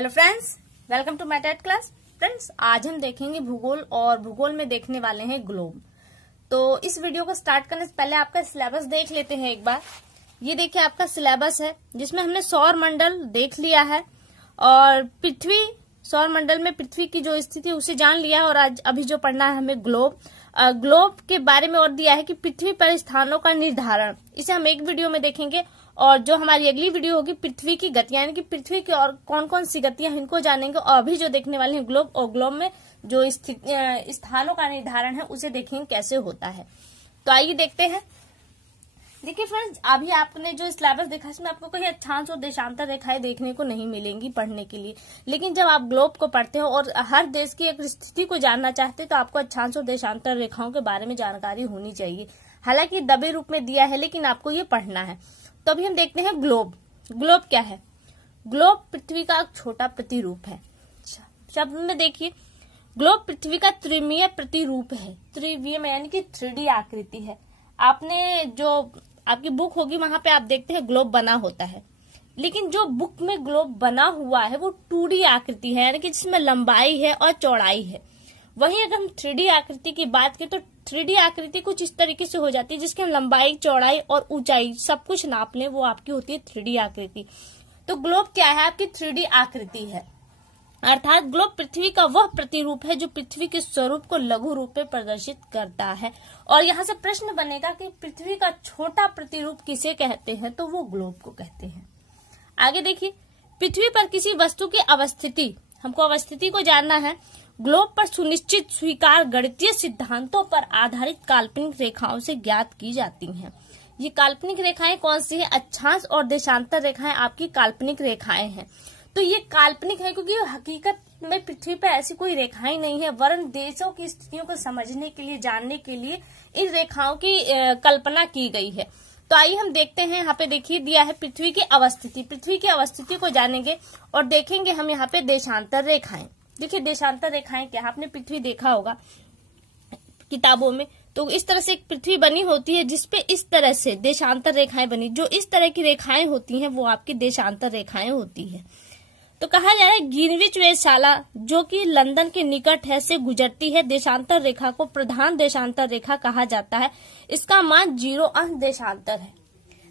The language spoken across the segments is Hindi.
Hello friends, welcome to my TET class. Friends, आज हम देखेंगे भूगोल और भूगोल में देखने वाले हैं ग्लोब। तो इस वीडियो को स्टार्ट करने से पहले आपका सिलेबस देख लेते हैं एक बार। ये देखिए आपका सिलेबस है जिसमें हमने सौर मंडल देख लिया है और पृथ्वी, सौर मंडल में पृथ्वी की जो स्थिति उसे जान लिया है। और आज अभी जो पढ़ना है हमें ग्लोब, ग्लोब के बारे में और दिया है कि पृथ्वी पर स्थानों का निर्धारण, इसे हम एक वीडियो में देखेंगे। और जो हमारी अगली वीडियो होगी पृथ्वी की गतियां, यानी कि पृथ्वी की और कौन कौन सी गतियां हैं इनको जानेंगे। और अभी जो देखने वाले हैं ग्लोब, और ग्लोब में जो स्थानों का निर्धारण है उसे देखेंगे कैसे होता है। तो आइए देखते हैं। देखिए फ्रेंड्स, अभी आपने जो सिलेबस देखा इसमें आपको कहीं अक्षांश और देशांतर रेखाएं देखने को नहीं मिलेंगी पढ़ने के लिए, लेकिन जब आप ग्लोब को पढ़ते हो और हर देश की एक स्थिति को जानना चाहते हैं तो आपको अक्षांश और देशांतर रेखाओं के बारे में जानकारी होनी चाहिए। हालांकि दबे रूप में दिया है लेकिन आपको ये पढ़ना है। तो अभी हम देखते हैं ग्लोब। ग्लोब क्या है? ग्लोब पृथ्वी का एक छोटा प्रतिरूप है। शब्द में देखिए, ग्लोब पृथ्वी का त्रिमीय प्रतिरूप है। त्रिमीय में यानी कि 3D आकृति है। आपने जो आपकी बुक होगी वहां पे आप देखते हैं ग्लोब बना होता है, लेकिन जो बुक में ग्लोब बना हुआ है वो 2D आकृति है, यानी कि जिसमें लंबाई है और चौड़ाई है। वहीं अगर हम 3D आकृति की बात करें तो 3D आकृति कुछ इस तरीके से हो जाती है जिसकी हम लंबाई, चौड़ाई और ऊंचाई सब कुछ नाप लें, वो आपकी होती है 3D आकृति। तो ग्लोब क्या है? आपकी 3D आकृति है, अर्थात ग्लोब पृथ्वी का वह प्रतिरूप है जो पृथ्वी के स्वरूप को लघु रूप में प्रदर्शित करता है। और यहाँ से प्रश्न बनेगा कि पृथ्वी का छोटा प्रतिरूप किसे कहते हैं? तो वो ग्लोब को कहते हैं। आगे देखिए, पृथ्वी पर किसी वस्तु की अवस्थिति, हमको अवस्थिति को जानना है। ग्लोब पर सुनिश्चित स्वीकार गणितीय सिद्धांतों पर आधारित काल्पनिक रेखाओं से ज्ञात की जाती हैं। ये काल्पनिक रेखाएं कौन सी है? अक्षांश और देशांतर रेखाएं आपकी काल्पनिक रेखाएं हैं। तो ये काल्पनिक है क्योंकि हकीकत में पृथ्वी पर ऐसी कोई रेखाएं नहीं है, वरन देशों की स्थितियों को समझने के लिए, जानने के लिए इन रेखाओं की कल्पना की गई है। तो आइए हम देखते हैं। यहाँ पे देखिए दिया है पृथ्वी की अवस्थिति। पृथ्वी की अवस्थिति को जानेंगे और देखेंगे हम यहाँ पे देशांतर रेखाएं। देखिए देशांतर रेखाएं क्या, आपने पृथ्वी देखा होगा किताबों में, तो इस तरह से एक पृथ्वी बनी होती है जिसपे इस तरह से देशांतर रेखाएं बनी। जो इस तरह की रेखाएं होती हैं वो आपकी देशांतर रेखाएं होती है। तो कहा जा रहा है ग्रीनविच वेधशाला जो कि लंदन के निकट है से गुजरती है देशांतर रेखा को प्रधान देशांतर रेखा कहा जाता है। इसका मान 0 अंश देशांतर है।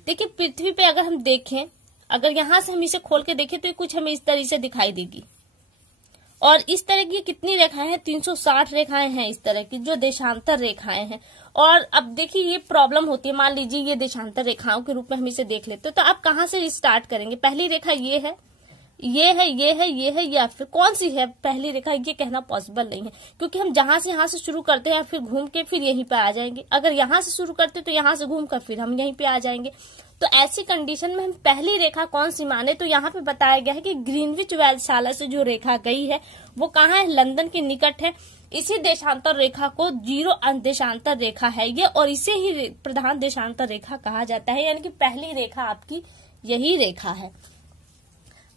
देखिए पृथ्वी पे अगर हम देखें, अगर यहाँ से हम इसे खोल के देखें तो ये कुछ हमें इस तरह से दिखाई देगी। और इस तरह की कितनी रेखाएं हैं? 360 रेखाएं हैं इस तरह की जो देशांतर रेखाएं हैं। और अब देखिए ये प्रॉब्लम होती है, मान लीजिए ये देशांतर रेखाओं के रूप में हम इसे देख लेते तो आप कहाँ से स्टार्ट करेंगे? पहली रेखा ये है, ये है, ये है, ये है, या फिर कौन सी है पहली रेखा? ये कहना पॉसिबल नहीं है क्योंकि हम जहां से यहाँ से शुरू करते हैं फिर घूम के फिर यहीं पे आ जाएंगे। अगर यहाँ से शुरू करते तो यहाँ से घूम कर फिर हम यहीं पे आ जाएंगे। तो ऐसी कंडीशन में हम पहली रेखा कौन सी माने? तो यहाँ पे बताया गया है कि ग्रीनविच वेधशाला से जो रेखा गई है वो कहाँ है? लंदन के निकट है। इसी देशांतर रेखा को 0 अंश देशांतर रेखा है ये, और इसे ही प्रधान देशांतर रेखा कहा जाता है, यानी कि पहली रेखा आपकी यही रेखा है।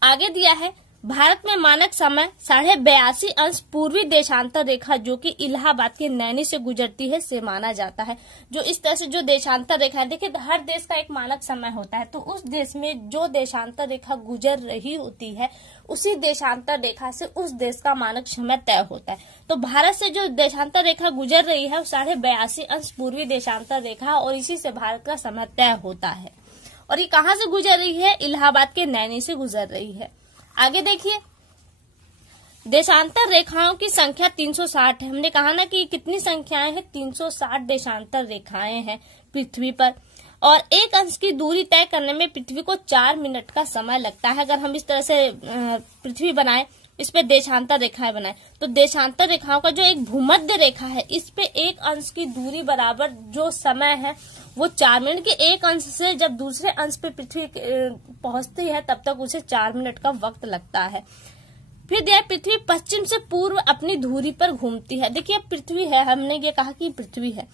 आगे दिया है भारत में मानक समय 82.5 अंश पूर्वी देशांतर रेखा जो कि इलाहाबाद के नैनी से गुजरती है से माना जाता है। जो इस तरह से जो देशांतर रेखा है, देखिए हर देश का एक मानक समय होता है, तो उस देश में जो देशांतर रेखा गुजर रही होती है उसी देशांतर रेखा से उस देश का मानक समय तय होता है। तो भारत से जो देशांतर रेखा गुजर रही है वो 82.5 अंश पूर्वी देशांतर रेखा, और इसी से भारत का समय तय होता है। और ये कहाँ से गुजर रही है? इलाहाबाद के नैनी से गुजर रही है। आगे देखिए, देशांतर रेखाओं की संख्या 360 है। हमने कहा ना कि कितनी संख्याएं हैं? 360 देशांतर रेखाएं हैं पृथ्वी पर, और एक अंश की दूरी तय करने में पृथ्वी को 4 मिनट का समय लगता है। अगर हम इस तरह से पृथ्वी बनाए, इस पे देशांतर रेखाएं बनाए, तो देशांतर रेखाओं का जो एक भूमध्य रेखा है इस पे एक अंश की दूरी बराबर जो समय है वो 4 मिनट के। एक अंश से जब दूसरे अंश पे पृथ्वी पहुंचती है तब तक उसे 4 मिनट का वक्त लगता है। फिर दिया पृथ्वी पश्चिम से पूर्व अपनी धुरी पर घूमती है। देखिए पृथ्वी है, हमने ये कहा कि पृथ्वी है।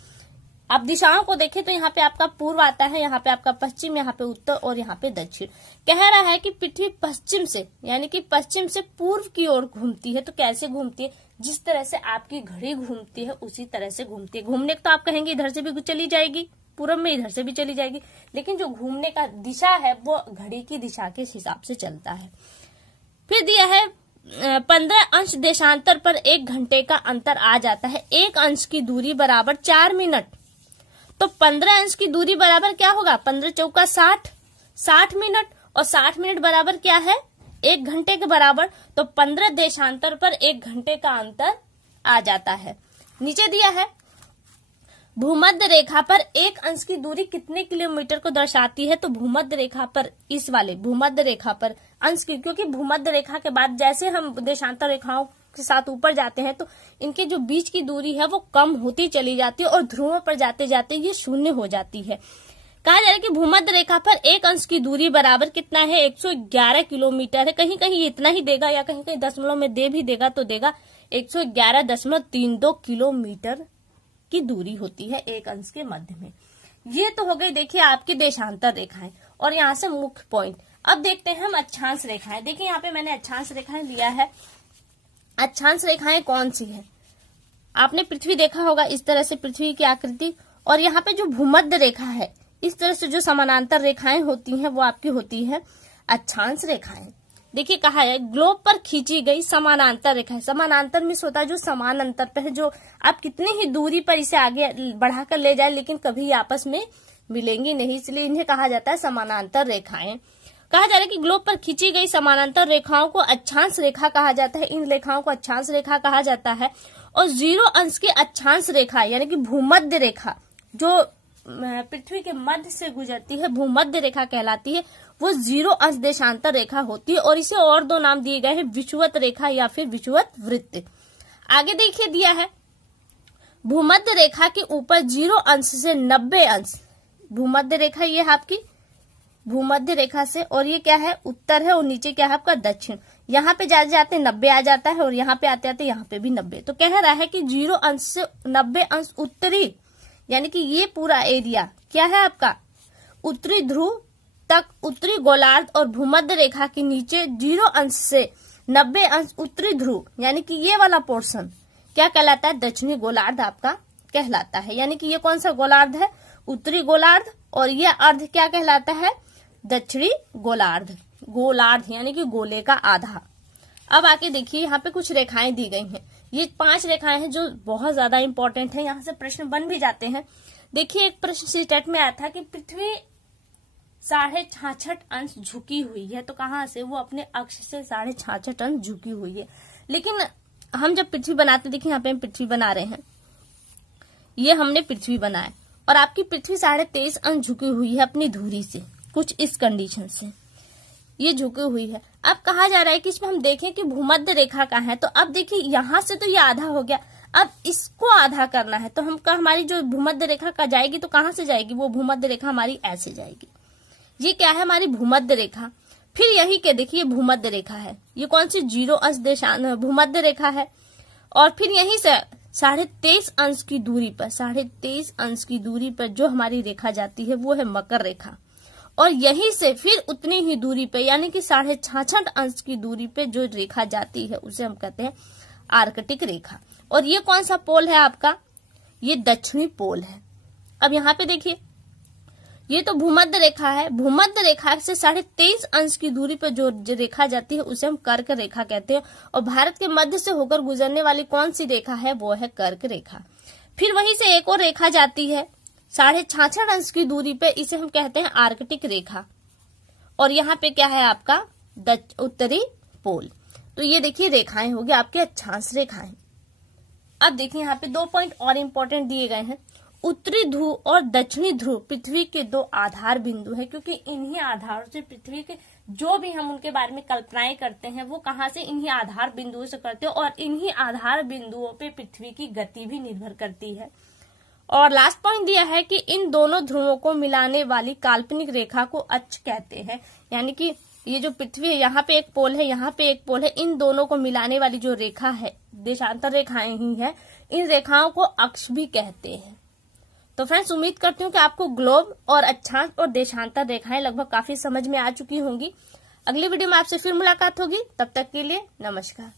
आप दिशाओं को देखें तो यहाँ पे आपका पूर्व आता है, यहाँ पे आपका पश्चिम, यहाँ पे उत्तर और यहाँ पे दक्षिण। कह रहा है कि पृथ्वी पश्चिम से, यानी कि पश्चिम से पूर्व की ओर घूमती है। तो कैसे घूमती है? जिस तरह से आपकी घड़ी घूमती है उसी तरह से घूमती है। घूमने को तो आप कहेंगे इधर से भी चली जाएगी, पूर्व में इधर से भी चली जाएगी, लेकिन जो घूमने का दिशा है वो घड़ी की दिशा के हिसाब से चलता है। फिर दिया है 15 अंश देशांतर पर 1 घंटे का अंतर आ जाता है। 1 अंश की दूरी बराबर 4 मिनट। तो 15 अंश की दूरी बराबर क्या होगा? 15 चौका 60 मिनट, और 60 मिनट बराबर क्या है? 1 घंटे के बराबर। तो 15 देशांतर पर 1 घंटे का अंतर आ जाता है। नीचे दिया है भूमध्य रेखा पर 1 अंश की दूरी कितने किलोमीटर को दर्शाती है? तो भूमध्य रेखा पर, इस वाले भूमध्य रेखा पर अंश की, क्योंकि भूमध्य रेखा के बाद जैसे हम देशांतर रेखाओं के साथ ऊपर जाते हैं तो इनके जो बीच की दूरी है वो कम होती चली जाती है और ध्रुवों पर जाते जाते ये शून्य हो जाती है। कहा जा रहा है कि भूमध्य रेखा पर 1 अंश की दूरी बराबर कितना है? 111 किलोमीटर है। कहीं कहीं इतना ही देगा या कहीं कहीं दशमलव में दे भी देगा तो देगा 111.32 किलोमीटर की दूरी होती है 1 अंश के मध्य में। ये तो हो गई देखिए आपकी देशांतर रेखाएं, और यहाँ से मुख्य पॉइंट। अब देखते हैं हम अक्षांश रेखाएं। देखिए यहाँ पे मैंने अक्षांश रेखाएं लिया है। अक्षांश रेखाएं कौन सी है? आपने पृथ्वी देखा होगा, इस तरह से पृथ्वी की आकृति, और यहाँ पे जो भूमध्य रेखा है इस तरह से जो समानांतर रेखाएं होती हैं वो आपकी होती है अक्षांश रेखाएं। देखिए कहा है ग्लोब पर खींची गई समानांतर रेखाएं। समानांतर में होता है जो समान अंतर पे है, जो आप कितनी ही दूरी पर इसे आगे बढ़ाकर ले जाए लेकिन कभी आपस में मिलेंगी नहीं, इसलिए इन्हें कहा जाता है समानांतर रेखाएं। कहा जा रहा है कि ग्लोब पर खींची गई समानांतर रेखाओं को अक्षांश रेखा कहा जाता है। इन रेखाओं को अक्षांश रेखा कहा जाता है। और 0 अंश की अक्षांश रेखा यानी कि भूमध्य रेखा जो पृथ्वी के मध्य से गुजरती है भूमध्य रेखा कहलाती है। वो 0 अंश देशांतर रेखा होती है, और इसे और 2 नाम दिए गए हैं, विषुवत रेखा या फिर विषुवत वृत्त। आगे देखिए दिया है भूमध्य रेखा के ऊपर 0 अंश से 90 अंश। भूमध्य रेखा ये है आपकी भूमध्य रेखा से, और ये क्या है? उत्तर है, और नीचे क्या है आपका? दक्षिण। यहाँ पे जाते जाते 90 आ जाता है और यहाँ पे आते आते यहाँ पे भी 90। तो कह रहा है कि 0 अंश से 90 अंश उत्तरी, यानी कि ये पूरा एरिया क्या है आपका? उत्तरी ध्रुव तक उत्तरी गोलार्ध, और भूमध्य रेखा के नीचे 0 अंश से 90 अंश उत्तरी ध्रुव, यानी कि ये वाला पोर्शन क्या कहलाता है? दक्षिणी गोलार्ध आपका कहलाता है। यानी कि ये कौन सा गोलार्ध है? उत्तरी गोलार्ध, और ये अर्ध क्या कहलाता है? दक्षिणी गोलार्ध। गोलार्ध यानी कि गोले का आधा। अब आके देखिए यहाँ पे कुछ रेखाएं दी गई हैं। ये 5 रेखाएं हैं जो बहुत ज्यादा इंपॉर्टेंट है, यहाँ से प्रश्न बन भी जाते हैं। देखिए एक प्रश्न सीटेट में आया था कि पृथ्वी 66.5 अंश झुकी हुई है, तो कहाँ से? वो अपने अक्ष से 66.5 अंश झुकी हुई है। लेकिन हम जब पृथ्वी बनाते, देखिए यहाँ पे हम पृथ्वी बना रहे हैं, ये हमने पृथ्वी बनाया, और आपकी पृथ्वी 23.5 अंश झुकी हुई है अपनी धुरी से, कुछ इस कंडीशन से ये झुकी हुई है। अब कहा जा रहा है कि इसमें हम देखें कि भूमध्य रेखा कहाँ है, तो अब देखिए यहाँ से तो ये आधा हो गया, अब इसको आधा करना है, तो हम हमारी जो भूमध्य रेखा का जाएगी तो कहाँ से जाएगी? वो भूमध्य रेखा हमारी ऐसे जाएगी। ये क्या है? हमारी भूमध्य रेखा। फिर यही के देखिए भूमध्य रेखा है, ये कौन सी? 0 अंश देशांतर भूमध्य रेखा है। और फिर यहीं से 23.5 अंश की दूरी पर 23.5 अंश की दूरी पर जो हमारी रेखा जाती है वो है मकर रेखा, और यहीं से फिर उतनी ही दूरी पे यानी कि 66.5 अंश की दूरी पे जो रेखा जाती है उसे हम कहते हैं आर्कटिक रेखा। और ये कौन सा पोल है आपका? ये दक्षिणी पोल है। अब यहाँ पे देखिए ये तो भूमध्य रेखा है, भूमध्य रेखा से 23.5 अंश की दूरी पर जो रेखा जाती है उसे हम कर्क रेखा कहते हैं, और भारत के मध्य से होकर गुजरने वाली कौन सी रेखा है? वो है कर्क रेखा। फिर वहीं से एक और रेखा जाती है 66.5 अंश की दूरी पे, इसे हम कहते हैं आर्कटिक रेखा, और यहाँ पे क्या है आपका? उत्तरी पोल। तो ये देखिए रेखाएं होगी आपके अक्षांश रेखाएं। अब देखिए यहाँ पे 2 पॉइंट और इम्पोर्टेंट दिए गए हैं। उत्तरी ध्रुव और दक्षिणी ध्रुव पृथ्वी के 2 आधार बिंदु है, क्योंकि इन्हीं आधारों से पृथ्वी के जो भी हम उनके बारे में कल्पनाएं करते हैं वो कहाँ से? इन्हीं आधार बिंदुओं से करते हैं, और इन्हीं आधार बिंदुओं पे पृथ्वी की गति भी निर्भर करती है। और लास्ट पॉइंट दिया है कि इन दोनों ध्रुवों को मिलाने वाली काल्पनिक रेखा को अक्ष कहते हैं, यानी कि ये जो पृथ्वी है यहाँ पे एक पोल है, यहाँ पे एक पोल है, इन दोनों को मिलाने वाली जो रेखा है देशांतर रेखाएं ही है, इन रेखाओं को अक्ष भी कहते हैं। तो फ्रेंड्स उम्मीद करती हूँ कि आपको ग्लोब और अक्षांश और देशांतर रेखाएं लगभग काफी समझ में आ चुकी होंगी। अगली वीडियो में आपसे फिर मुलाकात होगी, तब तक के लिए नमस्कार।